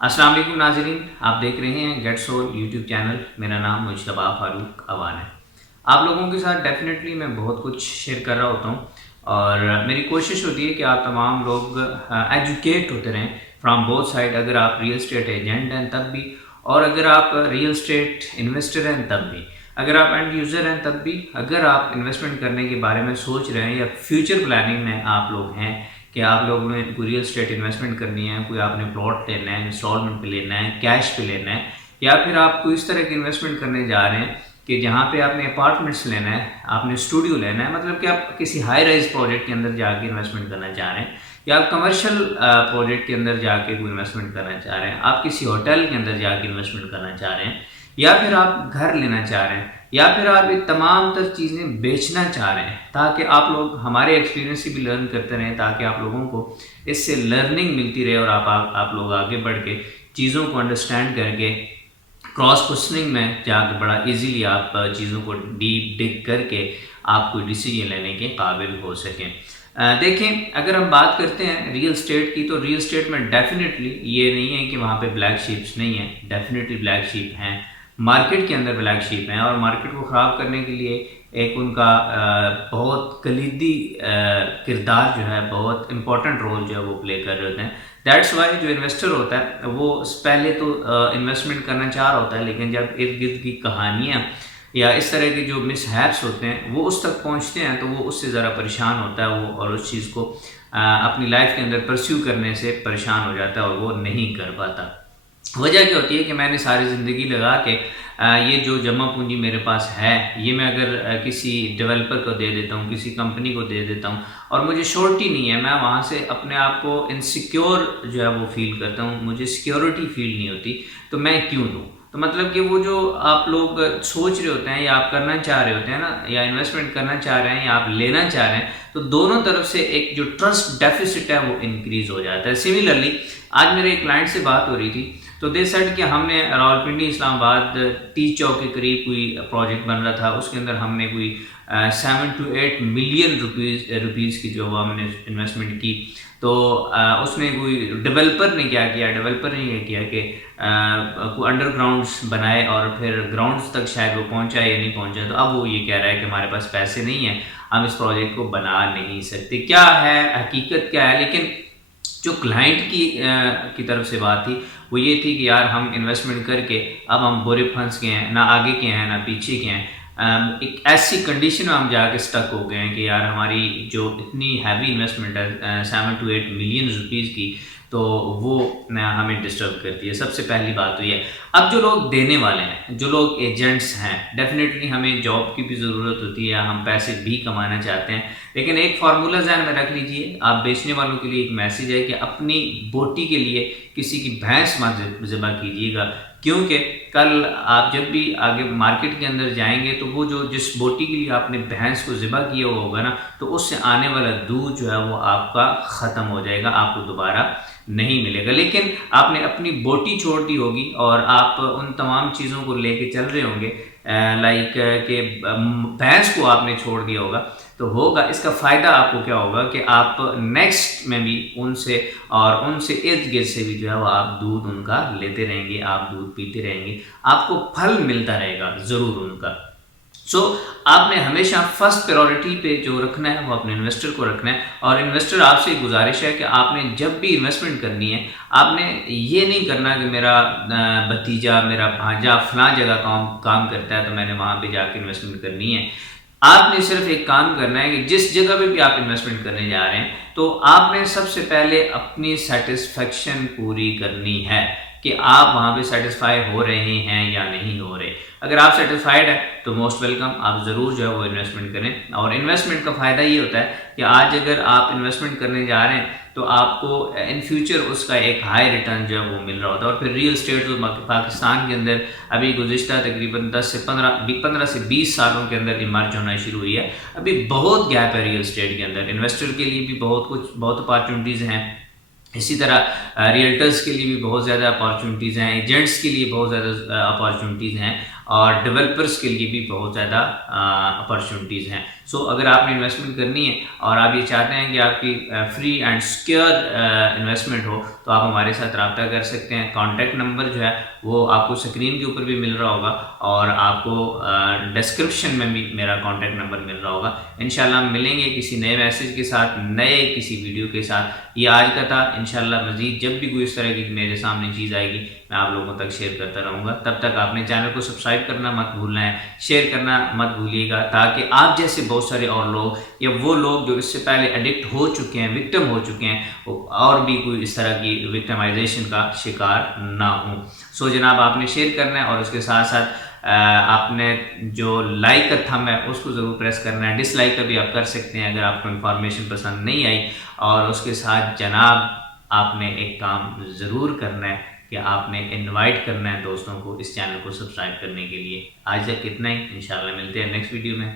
अस्सलाम वालेकुम नाज़रीन, आप देख रहे हैं गेट सोल यूट्यूब चैनल। मेरा नाम मुजतबा फ़ारूक अवान है। आप लोगों के साथ डेफ़िनेटली मैं बहुत कुछ शेयर कर रहा होता हूँ और मेरी कोशिश होती है कि आप तमाम लोग एजुकेट होते रहें फ्राम बोथ साइड। अगर आप रियल एस्टेट एजेंट हैं तब भी, और अगर आप रियल एस्टेट इन्वेस्टर हैं तब भी, अगर आप एंड यूज़र हैं तब भी, अगर आप इन्वेस्टमेंट करने के बारे में सोच रहे हैं या फ्यूचर प्लानिंग में आप लोग हैं कि आप लोगों ने कोई रियल एस्टेट इन्वेस्टमेंट करनी है, कोई आपने प्लॉट लेना है, इंस्टॉलमेंट पे लेना है, कैश पे लेना है, या फिर आप कोई इस तरह की इन्वेस्टमेंट करने जा रहे हैं कि जहाँ पे आपने अपार्टमेंट्स लेना है, आपने स्टूडियो लेना है, मतलब कि आप किसी हाई राइज प्रोजेक्ट के अंदर जाके इन्वेस्टमेंट करना चाह रहे हैं, या आप कमर्शियल प्रोजेक्ट के अंदर जाके कोई इन्वेस्टमेंट करना चाह रहे हैं, आप किसी होटल के अंदर जाके इन्वेस्टमेंट करना चाह रहे हैं, या फिर आप घर लेना चाह रहे हैं, या फिर आप ये तमाम तर चीज़ें बेचना चाह रहे हैं, ताकि आप लोग हमारे एक्सपीरियंस से भी लर्न करते रहें, ताकि आप लोगों को इससे लर्निंग मिलती रहे और आप लोग आगे बढ़ के चीज़ों को अंडरस्टैंड करके क्रॉस क्वेश्चनिंग में जाकर बड़ा इजीली आप चीज़ों को डीप डिग करके आप कोई डिसीजन लेने के काबिल हो सकें। देखें, अगर हम बात करते हैं रियल एस्टेट की, तो रियल एस्टेट में डेफिनेटली ये नहीं है कि वहाँ पे ब्लैक शीप्स नहीं है, डेफिनेटली ब्लैक शीप हैं, मार्केट के अंदर ब्लैक शीप हैं, और मार्केट को ख़राब करने के लिए एक उनका बहुत कलीदी किरदार जो है, बहुत इंपॉर्टेंट रोल जो है वो प्ले कर रहे होते हैं। दैट्स वाई जो इन्वेस्टर होता है वो पहले तो इन्वेस्टमेंट करना चाह रहा होता है, लेकिन जब इर्द गिर्द की कहानियाँ या इस तरह के जो मिसहैप्स होते हैं वो उस तक पहुँचते हैं, तो वो उससे ज़रा परेशान होता है वो, और उस चीज़ को अपनी लाइफ के अंदर परस्यू करने से परेशान हो जाता है और वो नहीं कर पाता। वजह क्या होती है कि मैंने सारी ज़िंदगी लगा के ये जो जमा पूंजी मेरे पास है, ये मैं अगर किसी डेवलपर को दे देता हूँ, किसी कंपनी को दे देता हूँ, और मुझे श्योरिटी नहीं है, मैं वहाँ से अपने आप को इनसिक्योर जो है वो फील करता हूँ, मुझे सिक्योरिटी फील नहीं होती, तो मैं क्यों दूँ? तो मतलब कि वो जो आप लोग सोच रहे होते हैं या आप करना चाह रहे होते हैं ना, या इन्वेस्टमेंट करना चाह रहे हैं या आप लेना चाह रहे हैं, तो दोनों तरफ से एक जो ट्रस्ट डेफिसिट है वो इंक्रीज़ हो जाता है। सिमिलरली आज मेरे एक क्लाइंट से बात हो रही थी, तो दे सेड कि हमने रावलपिंडी इस्लामाबाद टी चौक के करीब कोई प्रोजेक्ट बन रहा था, उसके अंदर हमने कोई 7 to 8 मिलियन रुपीज़ की जो हमने इन्वेस्टमेंट की। तो उसमें कोई डेवलपर ने क्या किया, डेवलपर ने ये किया कि कोई अंडरग्राउंड्स बनाए और फिर ग्राउंड्स तक शायद वो पहुंचा या नहीं पहुंचा, तो अब वो ये कह रहा है कि हमारे पास पैसे नहीं हैं, हम इस प्रोजेक्ट को बना नहीं सकते। क्या है हकीकत, क्या है? लेकिन जो क्लाइंट की तरफ से बात थी वो ये थी कि यार हम इन्वेस्टमेंट करके अब हम बुरे फंस गए हैं, ना आगे के हैं ना पीछे के हैं। एक ऐसी कंडीशन में हम जाके स्टक हो गए हैं कि यार हमारी जो इतनी हैवी इन्वेस्टमेंट है 7 to 8 मिलियन रुपीज़ की, तो वो हमें डिस्टर्ब करती है। सबसे पहली बात तो ये है। अब जो लोग देने वाले हैं, जो लोग एजेंट्स हैं, डेफिनेटली हमें जॉब की भी ज़रूरत होती है, हम पैसे भी कमाना चाहते हैं, लेकिन एक फार्मूला ज़हन में रख लीजिए। आप बेचने वालों के लिए एक मैसेज है कि अपनी बोटी के लिए किसी की भैंस मत ज़िबा कीजिएगा, क्योंकि कल आप जब भी आगे मार्केट के अंदर जाएंगे तो वो जो जिस बोटी के लिए आपने भैंस को ज़िबा किया हुआ होगा ना, तो उससे आने वाला दूध जो है वो आपका ख़त्म हो जाएगा, आपको दोबारा नहीं मिलेगा। लेकिन आपने अपनी बोटी छोड़ दी होगी और आप उन तमाम चीज़ों को लेके चल रहे होंगे, लाइक कि भैंस को आपने छोड़ दिया होगा, तो होगा इसका फ़ायदा आपको क्या होगा कि आप नेक्स्ट में भी उनसे और उनसे इर्द गिर्द से भी जो है वो आप दूध उनका लेते रहेंगे, आप दूध पीते रहेंगे, आपको फल मिलता रहेगा ज़रूर उनका। आपने हमेशा फर्स्ट प्रायोरिटी पे जो रखना है वो अपने इन्वेस्टर को रखना है, और इन्वेस्टर आपसे गुजारिश है कि आपने जब भी इन्वेस्टमेंट करनी है, आपने ये नहीं करना कि मेरा भतीजा, मेरा भांजा फलां जगह काम करता है तो मैंने वहाँ पे जाके इन्वेस्टमेंट करनी है। आपने सिर्फ एक काम करना है कि जिस जगह पे भी आप इन्वेस्टमेंट करने जा रहे हैं, तो आपने सबसे पहले अपनी सेटिस्फेक्शन पूरी करनी है कि आप वहाँ पे सेटिस्फाई हो रहे हैं या नहीं हो रहे। अगर आप सेटिस्फाइड है तो मोस्ट वेलकम, आप ज़रूर जो है वो इन्वेस्टमेंट करें। और इन्वेस्टमेंट का फ़ायदा ये होता है कि आज अगर आप इन्वेस्टमेंट करने जा रहे हैं तो आपको इन फ्यूचर उसका एक हाई रिटर्न जो है वो मिल रहा होता है। और फिर रियल एस्टेट जो पाकिस्तान के अंदर अभी गुज़िश्ता तकरीबन 15 से 20 सालों के अंदर इमर्ज होना शुरू हुई है, अभी बहुत गैप है रियल एस्टेट के अंदर। इन्वेस्टर के लिए भी बहुत अपॉर्चुनिटीज़ हैं, इसी तरह रियल्टर्स के लिए भी बहुत ज़्यादा अपॉर्चुनिटीज़ हैं, एजेंट्स के लिए बहुत ज़्यादा अपॉर्चुनिटीज़ हैं, اور ڈیولپرس کے لیے بھی بہت زیادہ اپرچونیٹیز ہیں. سو اگر آپ نے انویسٹمنٹ کرنی ہے اور آپ یہ چاہتے ہیں کہ آپ کی فری اینڈ سیکیور انویسٹمنٹ ہو تو آپ ہمارے ساتھ رابطہ کر سکتے ہیں. کانٹیکٹ نمبر جو ہے وہ آپ کو اسکرین کے اوپر بھی مل رہا ہوگا اور آپ کو ڈسکرپشن میں بھی میرا کانٹیکٹ نمبر مل رہا ہوگا. انشاءاللہ ہم ملیں گے کسی نئے میسیج کے ساتھ, نئے کسی ویڈیو کے ساتھ. یہ آج کا تھا. انشاءاللہ مزید جب بھی کوئی اس طرح کی میرے سامنے چیز آئے گی میں آپ لوگوں تک شیئر کرتا رہوں گا. تب تک آپ نے چینل کو سبسکرائب کرنا مت بھولنا ہے, شیئر کرنا مت بھولیے گا, تاکہ آپ جیسے بہت سارے اور لوگ یا وہ لوگ جو اس سے پہلے ایڈکٹ ہو چکے ہیں, وکٹم ہو چکے ہیں, اور بھی کوئی اس طرح کی وکٹمائزیشن کا شکار نہ ہوں. سو جناب آپ نے شیئر کرنا ہے اور اس کے ساتھ ساتھ آپ نے جو لائک کا تھم ہے اس کو ضرور پریس کرنا ہے. ڈس لائک کا بھی آپ کر سکتے ہیں اگر آپ کو انفارمیشن پسند نہیں آئی. اور اس کے ساتھ جناب آپ نے ایک کام ضرور کرنا ہے کہ آپ نے انوائٹ کرنا ہے دوستوں کو اس چینل کو سبسکرائب کرنے کے لیے. آج تک اتنا ہی. انشاءاللہ ملتے ہیں نیکسٹ ویڈیو میں.